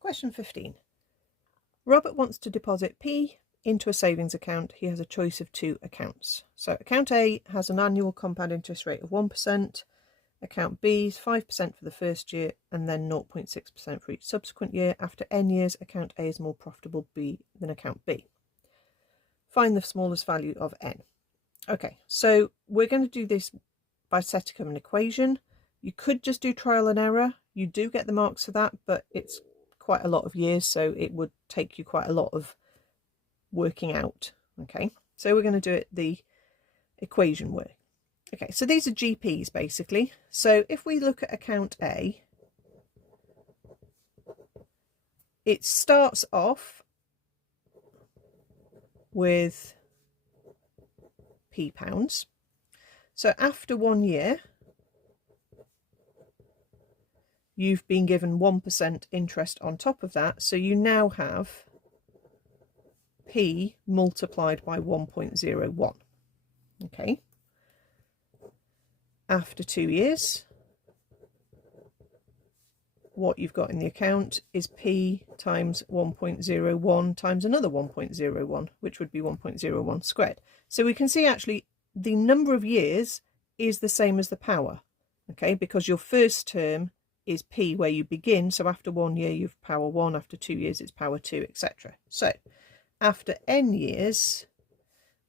Question 15. Robert wants to deposit P into a savings account. He has a choice of two accounts. So account A has an annual compound interest rate of 1%. Account B is 5% for the first year and then 0.6% for each subsequent year. After n years, account A is more profitable than account B. Find the smallest value of n. Okay, so we're going to do this by setting up an equation. You could just do trial and error. You do get the marks for that, but it's quite a lot of years, so it would take you quite a lot of working out. Okay, so we're going to do it the equation way. Okay, so these are GPs basically. So if we look at account A, it starts off with P pounds. So after 1 year, you've been given 1% interest on top of that. So you now have P multiplied by 1.01. Okay. After 2 years, what you've got in the account is P times 1.01 times another 1.01, which would be 1.01 squared. So we can see actually the number of years is the same as the power, okay, because your first term is P where you begin. So after 1 year, you've power 1, after 2 years, it's power 2, etc. So after n years,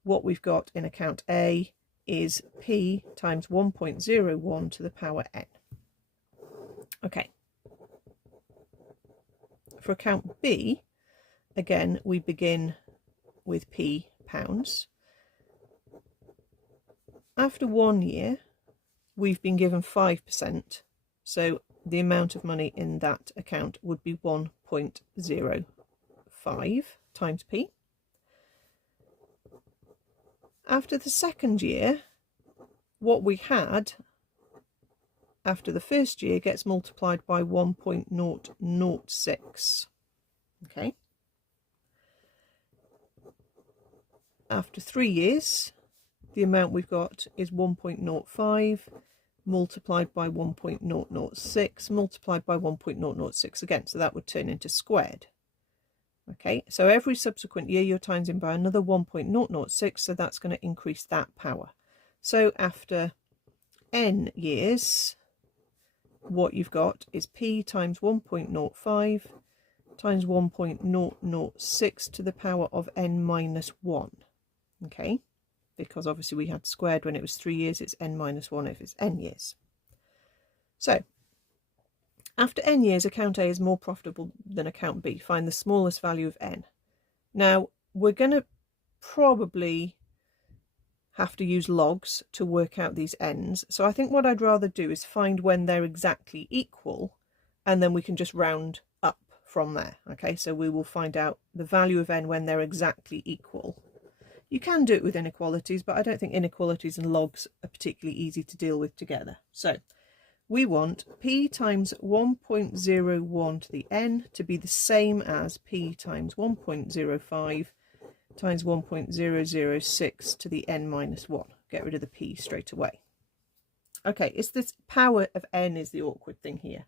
what we've got in account A is P times 1.01 to the power n. Okay. For account B, again, we begin with P pounds. After 1 year, we've been given 5%. So the amount of money in that account would be 1.05 times P. After the second year, what we had after the first year gets multiplied by 1.006. Okay. After 3 years, the amount we've got is 1.05 multiplied by 1.006 multiplied by 1.006 again. So that would turn into squared. Okay, so every subsequent year you're timesing by another 1.006, so that's going to increase that power. So after n years, what you've got is P times 1.05 times 1.006 to the power of n minus 1. Okay, because obviously we had squared when it was 3 years, it's n minus 1 if it's n years. So after n years, account A is more profitable than account B. Find the smallest value of n. Now, we're going to probably have to use logs to work out these n's. So I think what I'd rather do is find when they're exactly equal, and then we can just round up from there. Okay, so we will find out the value of n when they're exactly equal. You can do it with inequalities, but I don't think inequalities and logs are particularly easy to deal with together. So we want P times 1.01 to the n to be the same as P times 1.05 times 1.006 to the n minus 1. Get rid of the P straight away. Okay, it's this power of n is the awkward thing here.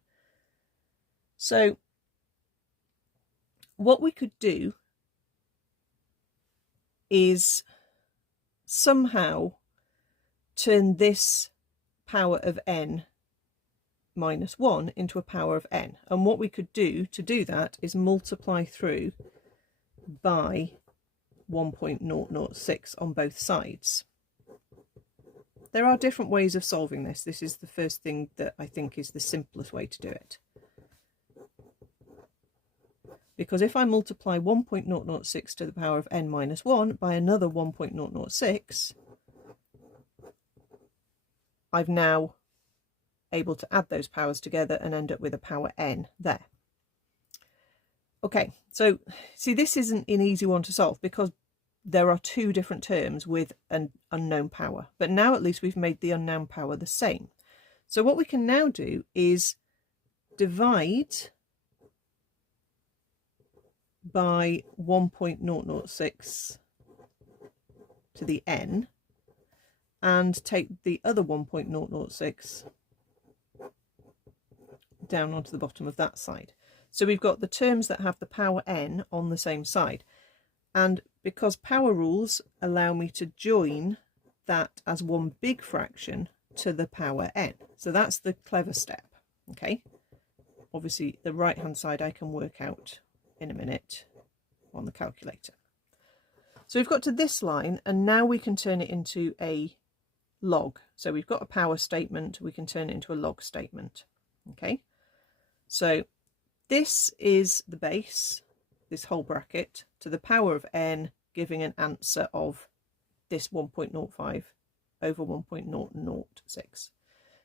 So what we could do is somehow turn this power of n minus 1 into a power of n. And what we could do to do that is multiply through by 1.006 on both sides. There are different ways of solving this. This is the first thing that I think is the simplest way to do it. Because if I multiply 1.006 to the power of n minus 1 by another 1.006, I've now able to add those powers together and end up with a power n there. Okay, so see, this isn't an easy one to solve because there are two different terms with an unknown power, but now at least we've made the unknown power the same. So what we can now do is divide by 1.006 to the n and take the other 1.006 down onto the bottom of that side. So we've got the terms that have the power n on the same side. And because power rules allow me to join that as one big fraction to the power n. So that's the clever step, okay? Obviously, the right-hand side I can work out in a minute on the calculator. So we've got to this line, and now we can turn it into a log. So we've got a power statement, we can turn it into a log statement, okay? So this is the base, this whole bracket, to the power of n, giving an answer of this 1.05 over 1.006.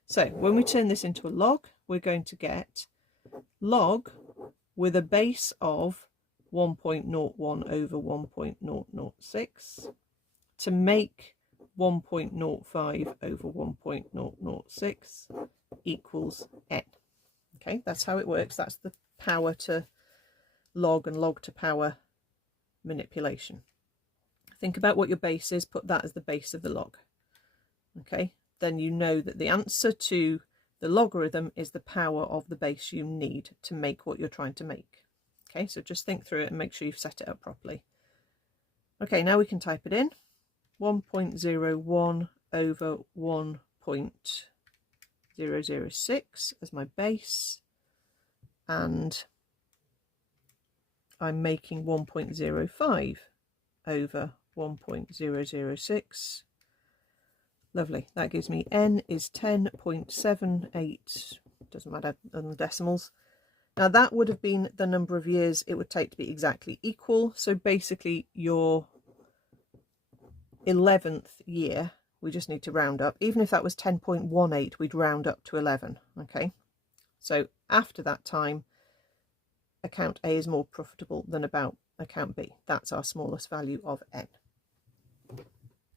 So when we turn this into a log, we're going to get log with a base of 1.01 over 1.006 to make 1.05 over 1.006 equals n. Okay, that's how it works. That's the power to log and log to power manipulation. Think about what your base is, put that as the base of the log. Okay, then you know that the answer to the logarithm is the power of the base you need to make what you're trying to make. Okay, so just think through it and make sure you've set it up properly. Okay, now we can type it in. 1.01 over 1.006 as my base, and I'm making 1.05 over 1.006. Lovely. That gives me n is 10.78, doesn't matter on the decimals. Now that would have been the number of years it would take to be exactly equal. So basically your 11th year, we just need to round up. Even if that was 10.18, we'd round up to 11. Okay, so after that time, account A is more profitable than about account B. That's our smallest value of n.